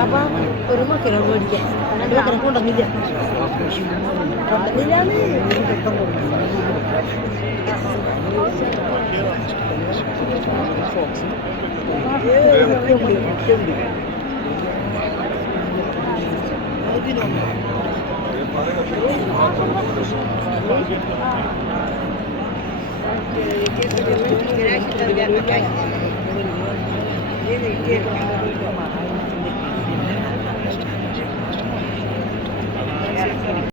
apa rumah kira gue dia dia kira gue udah milih nih